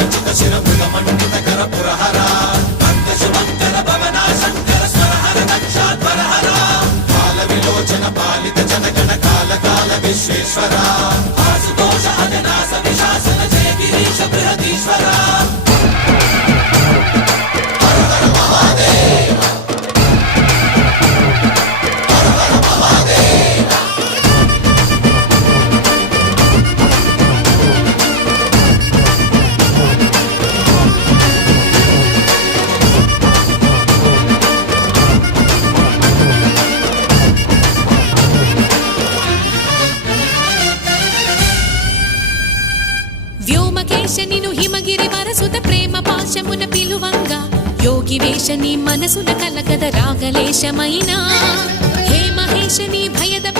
విశ్వేశ్వరా ఆశుతోష అజనాస విశాసన జయ గిరీశ బృహదీశ్వరా హర హర మహాదేవ హర హర మహాదేవ వ్యోమకేశనిను హిమగిరి వరసుత ప్రేమ పాశమున పిలువంగా యోగి వేషని మనసున కలకద రాగలేశమైనా హే మహేశని భయద